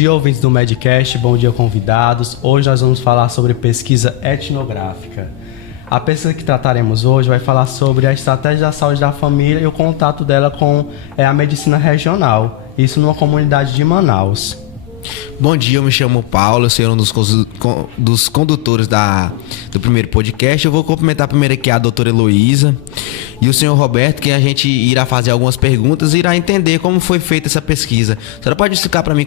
dia, ouvintes do Medcast, bom dia, convidados. Hoje nós vamos falar sobre pesquisa etnográfica. A pesquisa que trataremos hoje vai falar sobre a estratégia da saúde da família e o contato dela com a medicina regional, isso numa comunidade de Manaus. Bom dia, eu me chamo Paulo, eu sou um dos condutores do primeiro podcast. Eu vou cumprimentar primeiro aqui a doutora Heloísa e o senhor Roberto, que a gente irá fazer algumas perguntas e irá entender como foi feita essa pesquisa. A senhora pode explicar para mim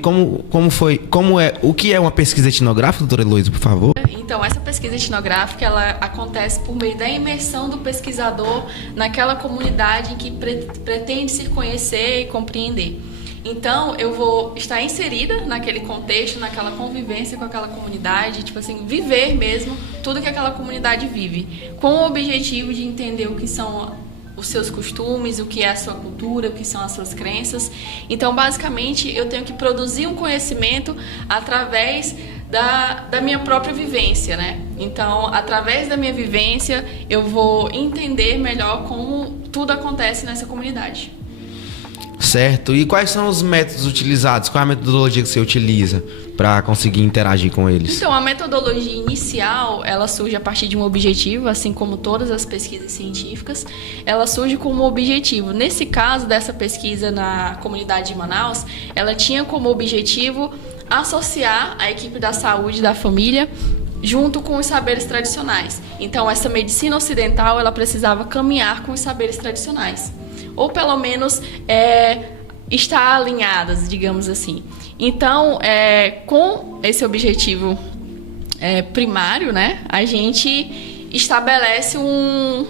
o que é uma pesquisa etnográfica, doutora Heloísa, por favor? Então, essa pesquisa etnográfica, ela acontece por meio da imersão do pesquisador naquela comunidade em que pretende se conhecer e compreender. Então, eu vou estar inserida naquele contexto, naquela convivência com aquela comunidade, tipo assim, viver mesmo tudo que aquela comunidade vive, com o objetivo de entender o que são os seus costumes, o que é a sua cultura, o que são as suas crenças. Então, basicamente, eu tenho que produzir um conhecimento através da minha própria vivência, né? Então, através da minha vivência, eu vou entender melhor como tudo acontece nessa comunidade. Certo. E quais são os métodos utilizados? Qual é a metodologia que você utiliza para conseguir interagir com eles? Então, a metodologia inicial, ela surge a partir de um objetivo, assim como todas as pesquisas científicas, ela surge com um objetivo. Nesse caso, dessa pesquisa na comunidade de Manaus, ela tinha como objetivo associar a equipe da saúde da família junto com os saberes tradicionais. Então, essa medicina ocidental, ela precisava caminhar com os saberes tradicionais, ou pelo menos estar alinhadas, digamos assim. Então, com esse objetivo primário, né, a gente estabelece um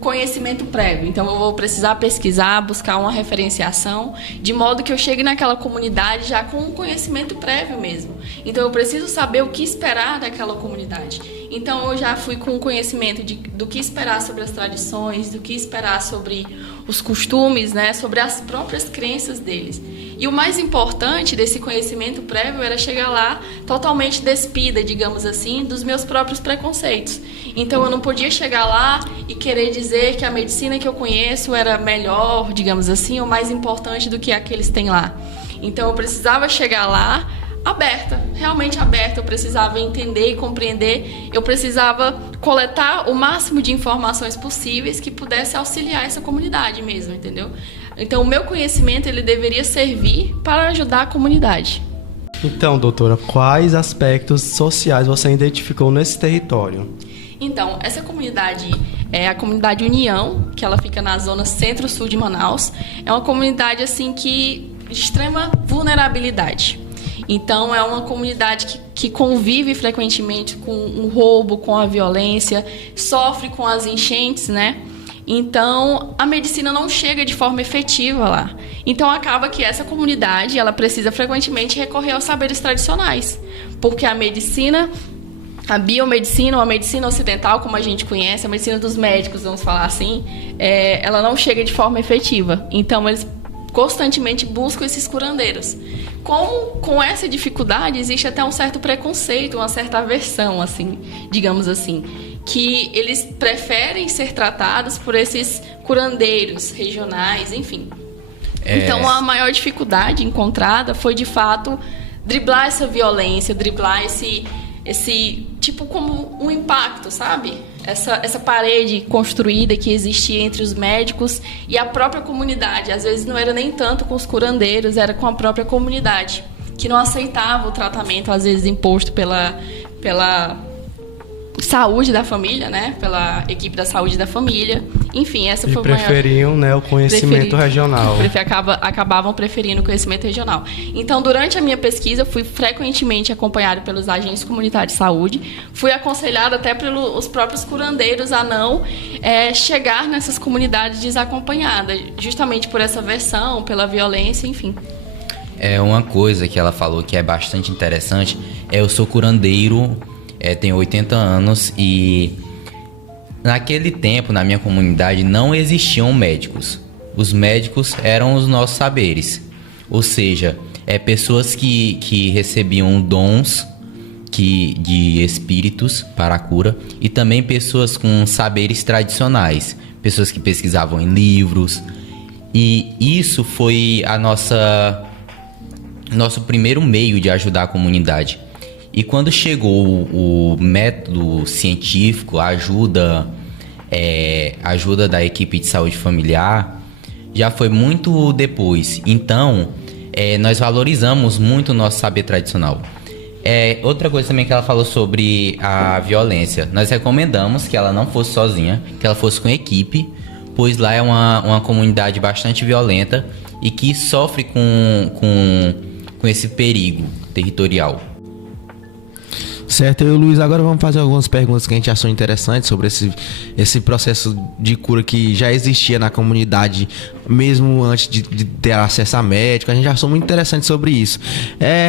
conhecimento prévio. Então, eu vou precisar pesquisar, buscar uma referenciação, de modo que eu chegue naquela comunidade já com um conhecimento prévio mesmo. Então, eu preciso saber o que esperar daquela comunidade. Então, eu já fui com conhecimento do que esperar sobre as tradições, do que esperar sobre os costumes, né, sobre as próprias crenças deles. E o mais importante desse conhecimento prévio era chegar lá totalmente despida, digamos assim, dos meus próprios preconceitos. Então, eu não podia chegar lá e querer dizer que a medicina que eu conheço era melhor, digamos assim, ou mais importante do que a que eles têm lá. Então, eu precisava chegar lá aberta, realmente aberta. Eu precisava entender e compreender, eu precisava coletar o máximo de informações possíveis que pudesse auxiliar essa comunidade mesmo, entendeu? Então, o meu conhecimento, ele deveria servir para ajudar a comunidade. Então, doutora, quais aspectos sociais você identificou nesse território? Então, essa comunidade é a comunidade União, que ela fica na zona centro-sul de Manaus. É uma comunidade assim de extrema vulnerabilidade. Então, é uma comunidade que convive frequentemente com o roubo, com a violência, sofre com as enchentes, né? Então, a medicina não chega de forma efetiva lá. Então, acaba que essa comunidade, ela precisa frequentemente recorrer aos saberes tradicionais, porque a medicina, a biomedicina ou a medicina ocidental, como a gente conhece, a medicina dos médicos, vamos falar assim, ela não chega de forma efetiva. Então, eles constantemente buscam esses curandeiros. Com essa dificuldade, existe até um certo preconceito, uma certa aversão, assim, digamos assim, que eles preferem ser tratados por esses curandeiros regionais, enfim. Então, a maior dificuldade encontrada foi, de fato, driblar essa violência, driblar esse tipo como um impacto, sabe? Essa parede construída que existia entre os médicos e a própria comunidade. Às vezes não era nem tanto com os curandeiros, era com a própria comunidade, que não aceitava o tratamento, às vezes, imposto pela saúde da família, né? Pela equipe da saúde da família. Enfim, essa foi a maior... preferiam, né, o conhecimento regional. Acabavam preferindo o conhecimento regional. Então, durante a minha pesquisa, fui frequentemente acompanhada pelos agentes comunitários de saúde. Fui aconselhada até pelos próprios curandeiros a não chegar nessas comunidades desacompanhadas, justamente por essa aversão, pela violência, enfim. Uma coisa que ela falou que é bastante interessante, eu sou curandeiro, tenho 80 anos e naquele tempo, na minha comunidade, não existiam médicos. Os médicos eram os nossos saberes. Ou seja, pessoas que recebiam dons de espíritos para a cura e também pessoas com saberes tradicionais. Pessoas que pesquisavam em livros. E isso foi a nossa nosso primeiro meio de ajudar a comunidade. E quando chegou o método científico, a ajuda da equipe de saúde familiar, já foi muito depois. Então, nós valorizamos muito o nosso saber tradicional. Outra coisa também que ela falou sobre a violência. Nós recomendamos que ela não fosse sozinha, que ela fosse com equipe, pois lá é uma comunidade bastante violenta e que sofre com esse perigo territorial. Certo, eu e o Luiz agora vamos fazer algumas perguntas que a gente achou interessantes sobre esse processo de cura que já existia na comunidade, mesmo antes de ter acesso a médico. A gente achou muito interessante sobre isso.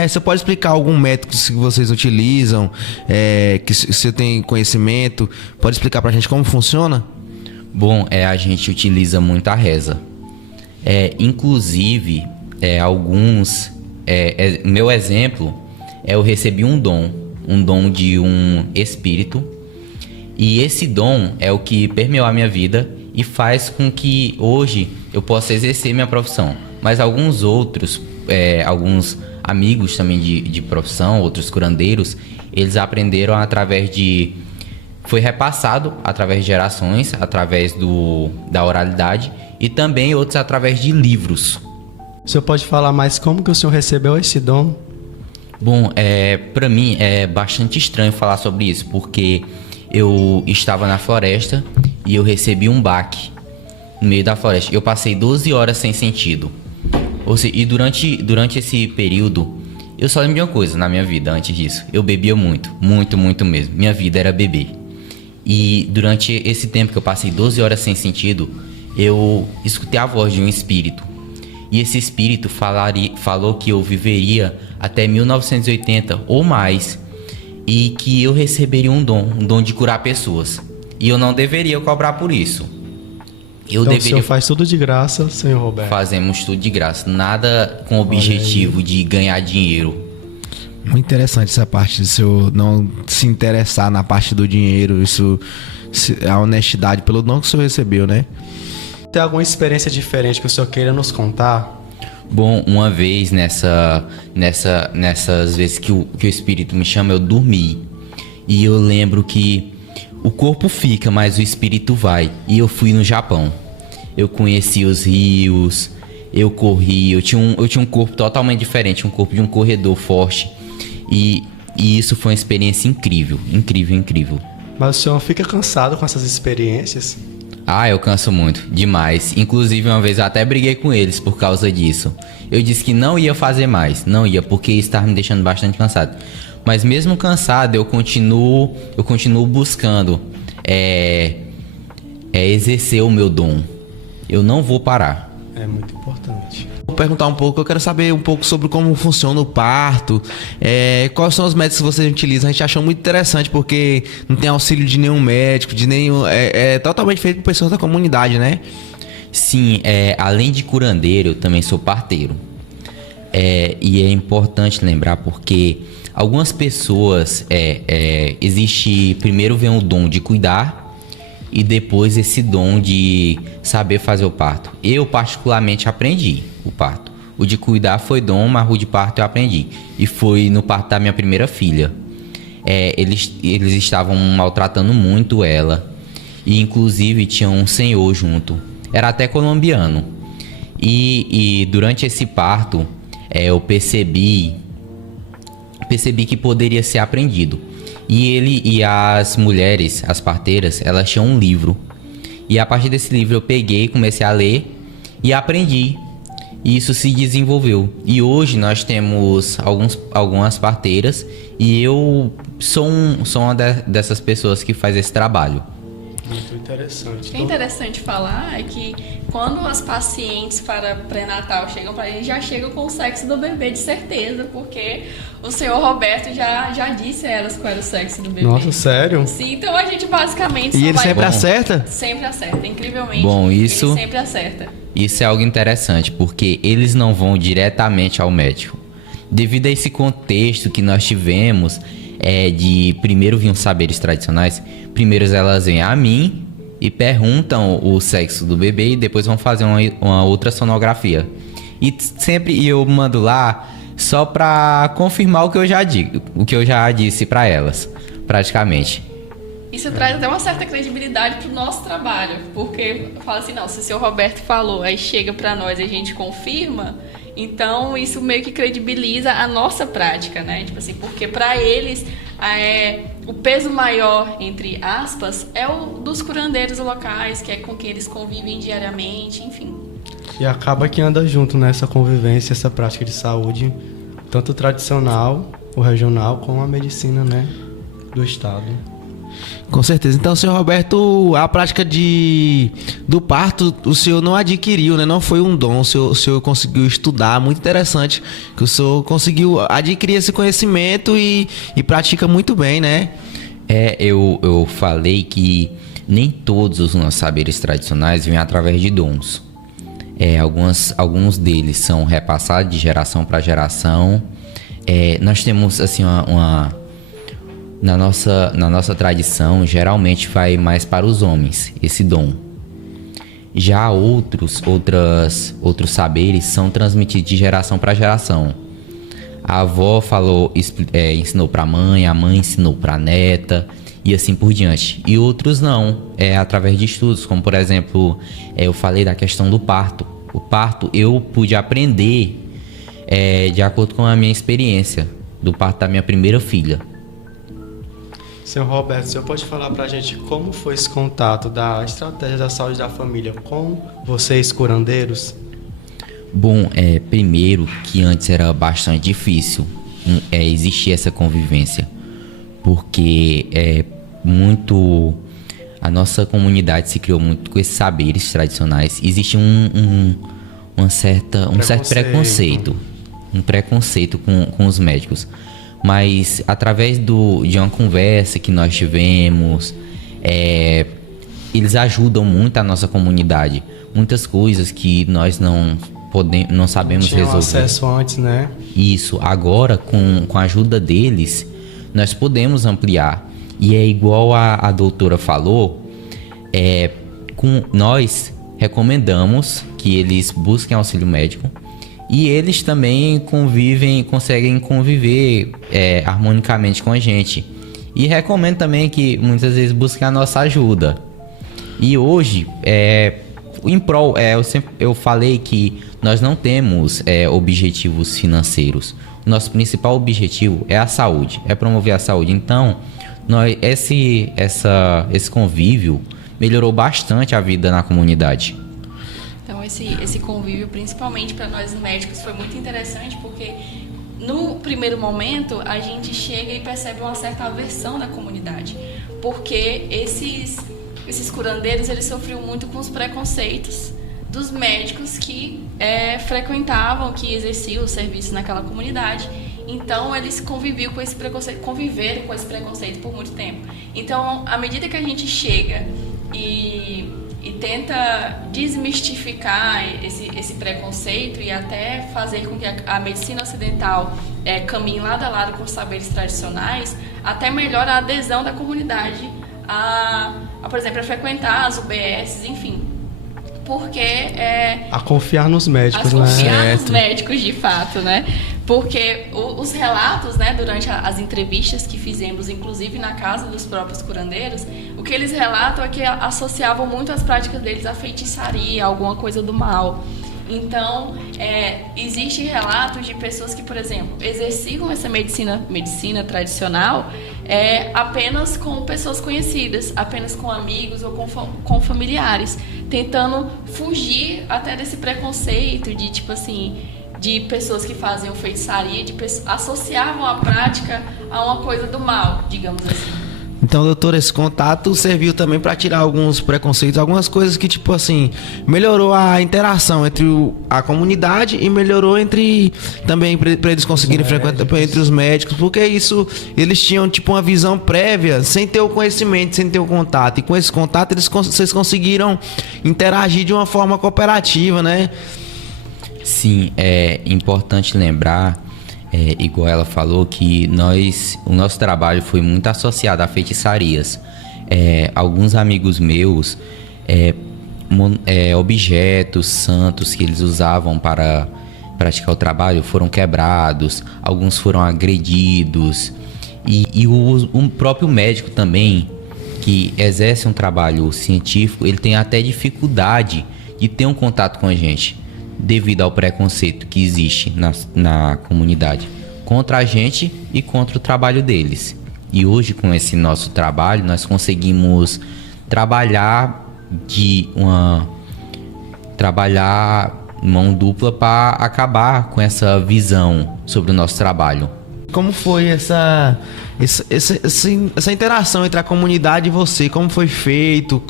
Você pode explicar algum método que vocês utilizam, que você tem conhecimento? Pode explicar pra gente como funciona? Bom, a gente utiliza muito a reza. Inclusive, meu exemplo eu recebi um dom de um espírito, e esse dom é o que permeou a minha vida e faz com que hoje eu possa exercer minha profissão. Mas alguns outros, alguns amigos também de profissão, outros curandeiros, eles aprenderam foi repassado através de gerações, através da oralidade, e também outros através de livros. O senhor pode falar mais como que o senhor recebeu esse dom? Bom, para mim é bastante estranho falar sobre isso, porque eu estava na floresta e eu recebi um baque no meio da floresta. Eu passei 12 horas sem sentido. Ou seja, e durante esse período, eu só lembro de uma coisa na minha vida antes disso. Eu bebia muito, muito, muito mesmo. Minha vida era beber. E durante esse tempo que eu passei 12 horas sem sentido, eu escutei a voz de um espírito. E esse espírito falou que eu viveria até 1980 ou mais, e que eu receberia um dom de curar pessoas. E eu não deveria cobrar por isso. Então o senhor faz tudo de graça, senhor Roberto? Fazemos tudo de graça, nada com o objetivo de ganhar dinheiro. Muito interessante essa parte de o senhor não se interessar na parte do dinheiro, a honestidade pelo dom que o senhor recebeu, né? Tem alguma experiência diferente que o senhor queira nos contar? Bom, uma vez nessas vezes que o espírito me chama, eu dormi. E eu lembro que o corpo fica, mas o espírito vai. E eu fui no Japão. Eu conheci os rios, eu corri, eu tinha um corpo totalmente diferente, um corpo de um corredor forte. E isso foi uma experiência incrível, incrível, incrível. Mas o senhor fica cansado com essas experiências? Eu canso muito, demais. Inclusive, uma vez eu até briguei com eles por causa disso. Eu disse que não ia fazer mais, não ia, porque isso estava me deixando bastante cansado. Mas mesmo cansado, eu continuo buscando exercer o meu dom. Eu não vou parar. É muito importante. Vou perguntar um pouco, eu quero saber um pouco sobre como funciona o parto, quais são os métodos que vocês utilizam. A gente achou muito interessante porque não tem auxílio de nenhum médico, é totalmente feito por pessoas da comunidade, né? Sim, além de curandeiro, eu também sou parteiro. E é importante lembrar porque algumas pessoas, primeiro vem o dom de cuidar, e depois esse dom de saber fazer o parto. Eu particularmente aprendi o parto. O de cuidar foi dom, mas o de parto eu aprendi. E foi no parto da minha primeira filha. Eles estavam maltratando muito ela. E inclusive tinha um senhor junto. Era até colombiano. E durante esse parto, eu percebi que poderia ser aprendido. E ele e as mulheres, as parteiras, elas tinham um livro. E a partir desse livro eu peguei, comecei a ler e aprendi. E isso se desenvolveu. E hoje nós temos algumas parteiras e eu sou uma dessas pessoas que faz esse trabalho. Muito interessante. O que é interessante falar é que quando as pacientes para pré-natal chegam para ele, já chegam com o sexo do bebê de certeza, porque o senhor Roberto já disse a elas qual era o sexo do bebê. Nossa, sério? Sim, então a gente basicamente E ele sempre acerta? Sempre acerta, incrivelmente. Bom, ele sempre acerta. Isso é algo interessante, porque eles não vão diretamente ao médico. Devido a esse contexto que nós tivemos, de primeiro vir os saberes tradicionais, primeiro elas vêm a mim e perguntam o sexo do bebê e depois vão fazer uma outra sonografia. E sempre eu mando lá só para confirmar o que eu já disse para elas, praticamente. Isso traz até uma certa credibilidade pro nosso trabalho, porque fala assim, não, se o senhor Roberto falou, aí chega para nós e a gente confirma, então isso meio que credibiliza a nossa prática, né? Tipo assim, porque para eles o peso maior, entre aspas, é o dos curandeiros locais, que é com quem eles convivem diariamente, enfim. E acaba que anda junto nessa convivência, essa prática de saúde, tanto tradicional, o regional, como a medicina, né, do estado. Com certeza. Então, senhor Roberto, a prática do parto, o senhor não adquiriu, né? Não foi um dom, o senhor conseguiu estudar, muito interessante, que o senhor conseguiu adquirir esse conhecimento e pratica muito bem, né? Eu falei que nem todos os nossos saberes tradicionais vêm através de dons. Alguns deles são repassados de geração para geração. Nós temos, assim, na nossa tradição, geralmente vai mais para os homens, esse dom. Já outros saberes são transmitidos de geração para geração. A avó ensinou para a mãe ensinou para a neta, e assim por diante. E outros não, através de estudos, como por exemplo, eu falei da questão do parto. O parto eu pude aprender de acordo com a minha experiência, do parto da minha primeira filha. Senhor Roberto, o senhor pode falar pra gente como foi esse contato da estratégia da saúde da família com vocês, curandeiros? Bom, primeiro que antes era bastante difícil existir essa convivência, porque a nossa comunidade se criou muito com esses saberes tradicionais. Existe um certo preconceito, com os médicos. Mas através de uma conversa que nós tivemos, eles ajudam muito a nossa comunidade. Muitas coisas que nós não sabemos resolver. Acesso antes, né? Isso. Agora, com a ajuda deles, nós podemos ampliar. E é igual a doutora falou, nós recomendamos que eles busquem auxílio médico. E eles também conseguem conviver harmonicamente com a gente. E recomendo também que muitas vezes busquem a nossa ajuda. E hoje, eu falei que nós não temos objetivos financeiros. O nosso principal objetivo é a saúde, é promover a saúde. Então, esse convívio melhorou bastante a vida na comunidade. Então, esse convívio, principalmente para nós médicos, foi muito interessante, porque no primeiro momento a gente chega e percebe uma certa aversão da comunidade, porque esses curandeiros, eles sofriam muito com os preconceitos dos médicos que frequentavam, que exerciam o serviço naquela comunidade. Então, eles conviveram com esse preconceito por muito tempo. Então, à medida que a gente chega e tenta desmistificar esse preconceito e até fazer com que a medicina ocidental caminhe lado a lado com os saberes tradicionais, até melhora a adesão da comunidade por exemplo, a frequentar as UBSs, enfim. Porque a confiar nos médicos, né? A confiar nos médicos, de fato, né? Porque os relatos, né, durante as entrevistas que fizemos, inclusive na casa dos próprios curandeiros, o que eles relatam é que associavam muito as práticas deles à feitiçaria, alguma coisa do mal. Então, existe relatos de pessoas que, por exemplo, exerciam essa medicina tradicional apenas com pessoas conhecidas, apenas com amigos ou com familiares, tentando fugir até desse preconceito de, tipo assim, de pessoas que faziam feitiçaria, associavam a prática a uma coisa do mal, digamos assim. Então, doutor, esse contato serviu também para tirar alguns preconceitos, algumas coisas que, tipo assim, melhorou a interação entre a comunidade e melhorou também para eles conseguirem frequentar entre os médicos, porque isso, eles tinham, tipo, uma visão prévia, sem ter o conhecimento, sem ter o contato. E com esse contato, vocês conseguiram interagir de uma forma cooperativa, né? Sim, é importante lembrar, igual ela falou, que o nosso trabalho foi muito associado a feitiçarias. Alguns amigos meus, objetos santos que eles usavam para praticar o trabalho foram quebrados, alguns foram agredidos. E o próprio médico também, que exerce um trabalho científico, ele tem até dificuldade de ter um contato com a gente, devido ao preconceito que existe na comunidade contra a gente e contra o trabalho deles. E hoje, com esse nosso trabalho, nós conseguimos trabalhar mão dupla para acabar com essa visão sobre o nosso trabalho. Como foi essa interação entre a comunidade e você? Como foi feito?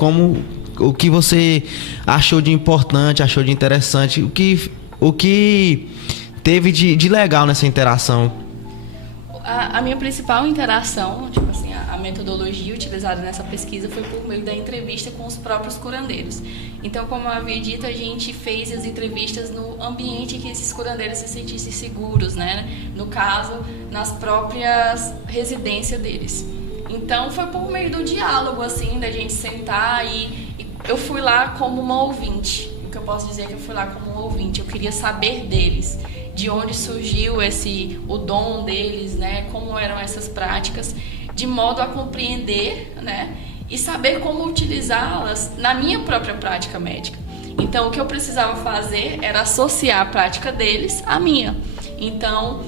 O que você achou de importante, achou de interessante? O que teve de legal nessa interação? A minha principal interação, tipo assim, a metodologia utilizada nessa pesquisa foi por meio da entrevista com os próprios curandeiros. Então, como eu havia dito, a gente fez as entrevistas no ambiente em que esses curandeiros se sentissem seguros, né? No caso, nas próprias residências deles. Então, foi por meio do diálogo, assim, da gente sentar e eu fui lá como uma ouvinte. O que eu posso dizer é que eu fui lá como uma ouvinte. Eu queria saber deles, de onde surgiu o dom deles, né? Como eram essas práticas, de modo a compreender, né? E saber como utilizá-las na minha própria prática médica. Então, o que eu precisava fazer era associar a prática deles à minha. Então,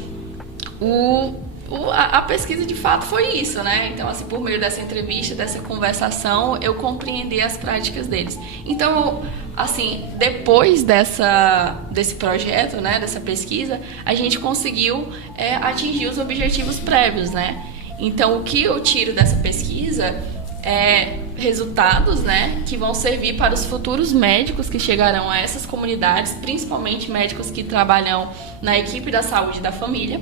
a pesquisa de fato foi isso, né? Então, assim, por meio dessa entrevista, dessa conversação, eu compreendi as práticas deles. Então, assim, depois desse projeto, né, dessa pesquisa, a gente conseguiu atingir os objetivos prévios, né? Então, o que eu tiro dessa pesquisa é resultados, né, que vão servir para os futuros médicos que chegarão a essas comunidades, principalmente médicos que trabalham na equipe da saúde da família,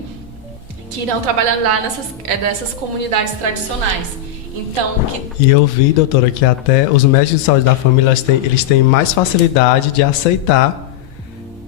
que irão trabalhar lá nessas comunidades tradicionais. Então, E eu vi, doutora, que até os médicos de saúde da família, eles têm mais facilidade de aceitar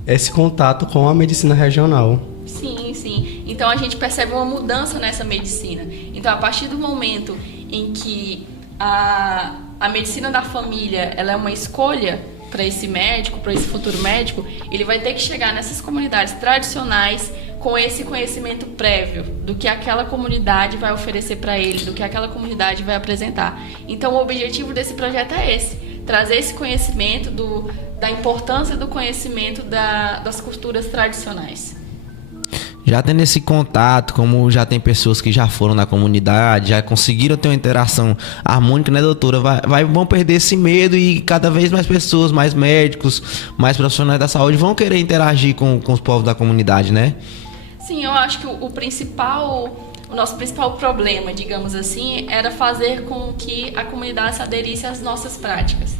esse contato com a medicina regional. Sim, sim. Então, a gente percebe uma mudança nessa medicina. Então, a partir do momento em que a medicina da família ela é uma escolha para esse médico, para esse futuro médico, ele vai ter que chegar nessas comunidades tradicionais com esse conhecimento prévio do que aquela comunidade vai oferecer para ele, do que aquela comunidade vai apresentar. Então, o objetivo desse projeto é esse, trazer esse conhecimento da importância do conhecimento das culturas tradicionais. Já tendo esse contato, como já tem pessoas que já foram na comunidade, já conseguiram ter uma interação harmônica, né, doutora? Vão perder esse medo e cada vez mais pessoas, mais médicos, mais profissionais da saúde vão querer interagir com os povos da comunidade, né? Sim, eu acho que o nosso principal problema, digamos assim, era fazer com que a comunidade se aderisse às nossas práticas.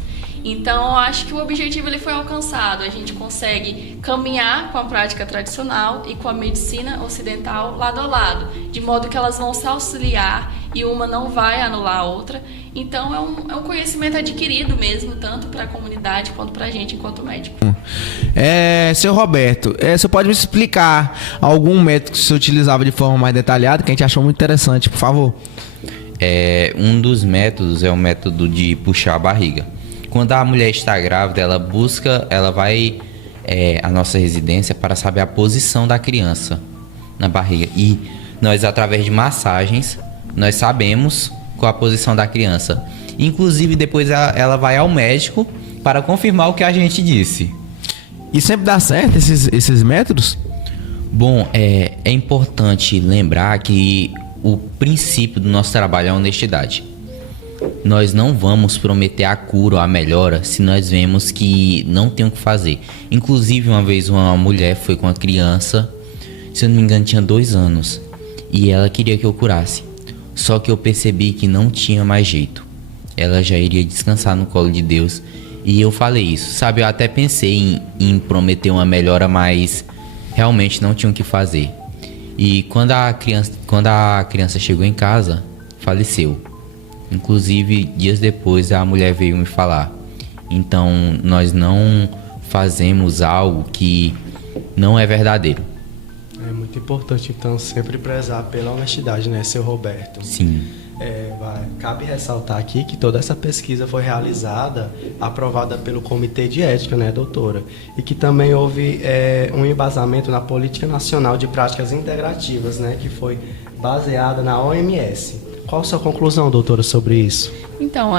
Então, eu acho que o objetivo ele foi alcançado. A gente consegue caminhar com a prática tradicional e com a medicina ocidental lado a lado, de modo que elas vão se auxiliar e uma não vai anular a outra. Então, é um conhecimento adquirido mesmo, tanto para a comunidade quanto para a gente enquanto médico. Seu Roberto, você pode me explicar algum método que você utilizava de forma mais detalhada, que a gente achou muito interessante, por favor? Um dos métodos é o método de puxar a barriga. Quando a mulher está grávida, ela vai à nossa residência para saber a posição da criança na barriga. E nós, através de massagens, nós sabemos qual a posição da criança. Inclusive, depois ela vai ao médico para confirmar o que a gente disse. E sempre dá certo esses métodos? Bom, é importante lembrar que o princípio do nosso trabalho é a honestidade. Nós não vamos prometer a cura ou a melhora se nós vemos que não tem o que fazer. Inclusive, uma vez uma mulher foi com uma criança, se eu não me engano tinha 2 anos, e ela queria que eu curasse. Só que eu percebi que não tinha mais jeito. Ela já iria descansar no colo de Deus. E eu falei isso, sabe? Eu até pensei em prometer uma melhora, mas realmente não tinha o que fazer. E quando a criança chegou em casa, faleceu. Inclusive, dias depois, a mulher veio me falar. Então, nós não fazemos algo que não é verdadeiro. É muito importante, então, sempre prezar pela honestidade, né, seu Roberto? Sim. Cabe ressaltar aqui que toda essa pesquisa foi realizada, aprovada pelo Comitê de Ética, né, doutora? E que também houve um embasamento na Política Nacional de Práticas Integrativas, né, que foi baseada na OMS. Qual a sua conclusão, doutora, sobre isso? Então,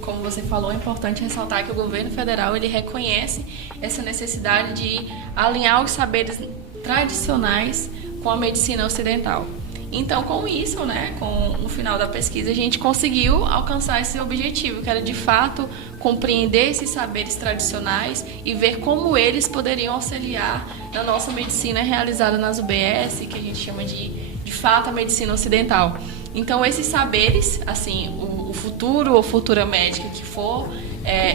como você falou, é importante ressaltar que o governo federal ele reconhece essa necessidade de alinhar os saberes tradicionais com a medicina ocidental. Então, com isso, né, com o final da pesquisa, a gente conseguiu alcançar esse objetivo, que era, de fato, compreender esses saberes tradicionais e ver como eles poderiam auxiliar na nossa medicina realizada nas UBS, que a gente chama de fato, a medicina ocidental. Então, esses saberes, assim, o futuro ou futura médica que for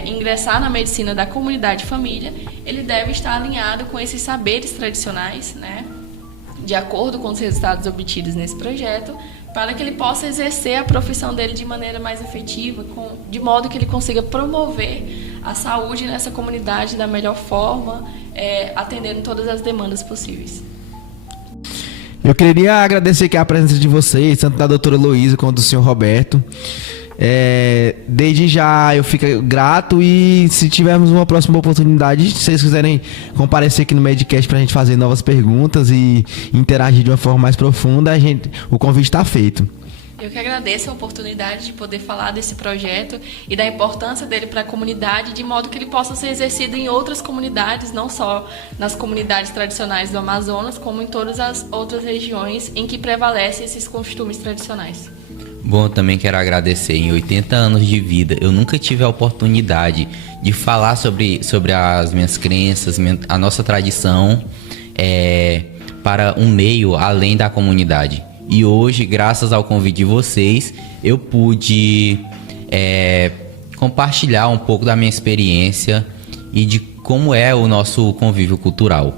ingressar na medicina da comunidade família, ele deve estar alinhado com esses saberes tradicionais, né, de acordo com os resultados obtidos nesse projeto, para que ele possa exercer a profissão dele de maneira mais efetiva, de modo que ele consiga promover a saúde nessa comunidade da melhor forma, atendendo todas as demandas possíveis. Eu queria agradecer aqui a presença de vocês, tanto da doutora Heloísa quanto do senhor Roberto. Desde já eu fico grato, e se tivermos uma próxima oportunidade, se vocês quiserem comparecer aqui no Medcast para a gente fazer novas perguntas e interagir de uma forma mais profunda, o convite está feito. Eu que agradeço a oportunidade de poder falar desse projeto e da importância dele para a comunidade, de modo que ele possa ser exercido em outras comunidades, não só nas comunidades tradicionais do Amazonas, como em todas as outras regiões em que prevalecem esses costumes tradicionais. Bom, eu também quero agradecer. Em 80 anos de vida, eu nunca tive a oportunidade de falar sobre as minhas crenças, a nossa tradição, para um meio além da comunidade. E hoje, graças ao convite de vocês, eu pude compartilhar um pouco da minha experiência e de como é o nosso convívio cultural.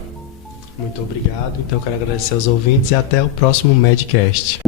Muito obrigado. Então, eu quero agradecer aos ouvintes e até o próximo Medcast.